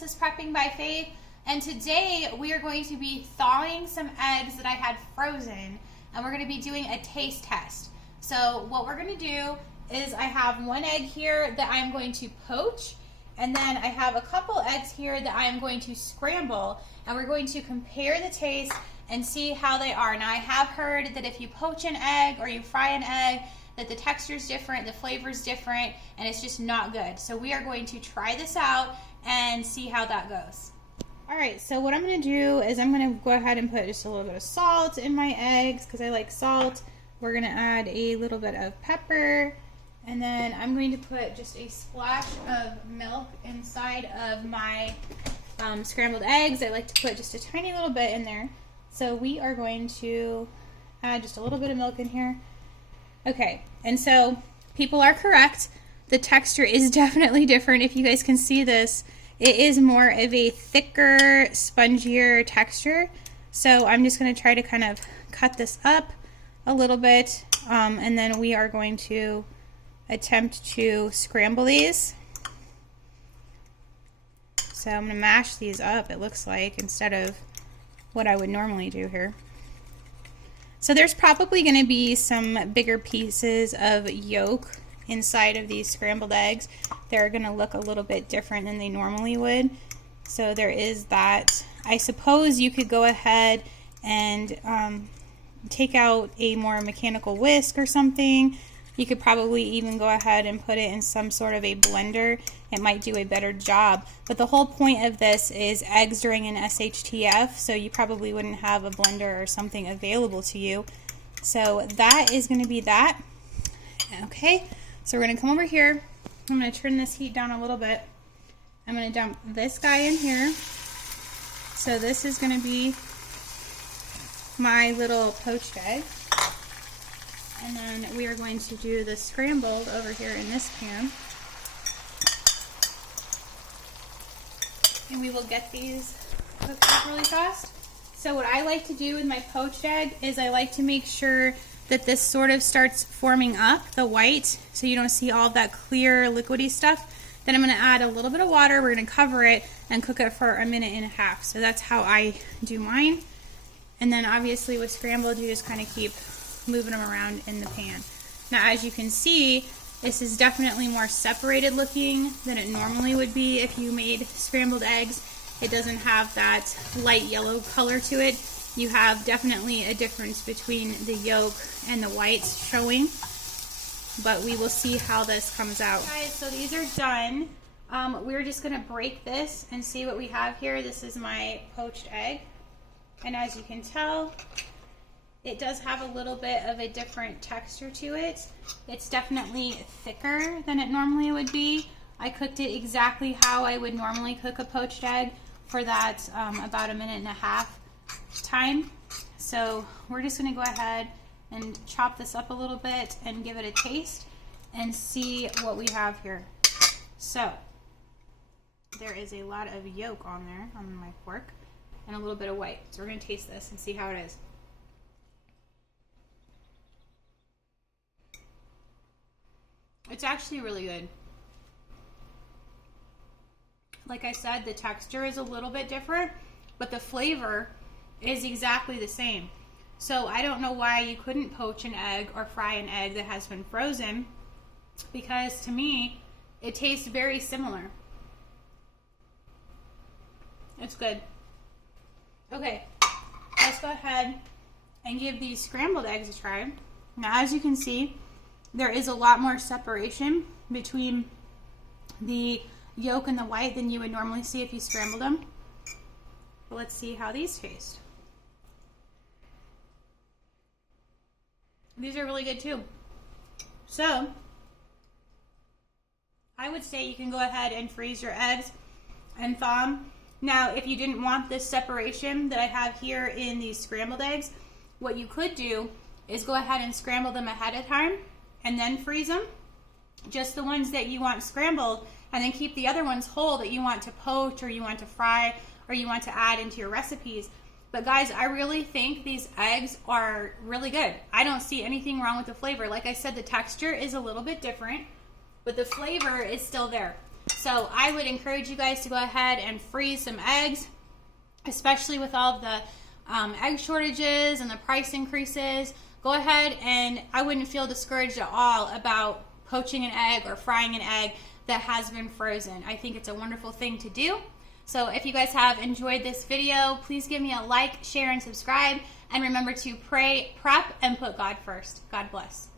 this is Prepping by Faith, and today we are going to be thawing some eggs that I had frozen, and we're going to be doing a taste test. So what we're going to do is I have one egg here that I'm going to poach, and then I have a couple eggs here that I'm going to scramble, and we're going to compare the taste and see how they are. Now I have heard that if you poach an egg or you fry an egg, that the texture is different, the flavor is different, and it's just not good. So we are going to try this out and see how that goes. All right, so what I'm gonna do is I'm gonna go ahead and put just a little bit of salt in my eggs because I like salt. We're gonna add a little bit of pepper, and then I'm going to put just a splash of milk inside of my scrambled eggs. I like to put just a tiny little bit in there. So we are going to add just a little bit of milk in here. Okay, and so people are correct. The texture is definitely different. If you guys can see this, it is more of a thicker, spongier texture. So I'm just going to try to kind of cut this up a little bit, and then we are going to attempt to scramble these. So I'm going to mash these up, it looks like, instead of what I would normally do here. So there's probably going to be some bigger pieces of yolk inside of these scrambled eggs. They're going to look a little bit different than they normally would. So there is that. I suppose you could go ahead and take out a more mechanical whisk or something. You could probably even go ahead and put it in some sort of a blender. It might do a better job. But the whole point of this is eggs during an SHTF, so you probably wouldn't have a blender or something available to you. So that is going to be that. Okay, so we're going to come over here. I'm going to turn this heat down a little bit. I'm going to dump this guy in here. So this is going to be my little poached egg. And then we are going to do the scrambled over here in this pan. And we will get these cooked up really fast. So what I like to do with my poached egg is I like to make sure that this sort of starts forming up, the white, so you don't see all of that clear liquidy stuff. Then I'm going to add a little bit of water. We're going to cover it and cook it for 1.5 minutes. So that's how I do mine. And then obviously with scrambled, you just kind of keep moving them around in the pan. Now as you can see, this is definitely more separated looking than it normally would be if you made scrambled eggs. It doesn't have that light yellow color to it. You have definitely a difference between the yolk and the whites showing, but we will see how this comes out. Guys, so these are done. We're just gonna break this and see what we have here. This is my poached egg, and as you can tell, it does have a little bit of a different texture to it. It's definitely thicker than it normally would be. I cooked it exactly how I would normally cook a poached egg for that about 1.5 minutes time. So we're just going to go ahead and chop this up a little bit and give it a taste and see what we have here. So there is a lot of yolk on there on my pork and a little bit of white. So we're going to taste this and see how it is. It's actually really good. Like I said, the texture is a little bit different, but the flavor is exactly the same. So I don't know why you couldn't poach an egg or fry an egg that has been frozen, because to me, it tastes very similar. It's good. Okay, let's go ahead and give these scrambled eggs a try. Now, as you can see, there is a lot more separation between the yolk and the white than you would normally see if you scrambled them. But let's see how these taste. These are really good too. So I would say you can go ahead and freeze your eggs and thaw them. Now, if you didn't want this separation that I have here in these scrambled eggs, what you could do is go ahead and scramble them ahead of time and then freeze them, just the ones that you want scrambled, and then keep the other ones whole that you want to poach or you want to fry or you want to add into your recipes. But guys, I really think these eggs are really good. I don't see anything wrong with the flavor. Like I said, the texture is a little bit different, but the flavor is still there. So I would encourage you guys to go ahead and freeze some eggs, especially with all of the egg shortages and the price increases. Go ahead, and I wouldn't feel discouraged at all about poaching an egg or frying an egg that has been frozen. I think it's a wonderful thing to do. So if you guys have enjoyed this video, please give me a like, share, and subscribe. And remember to pray, prep, and put God first. God bless.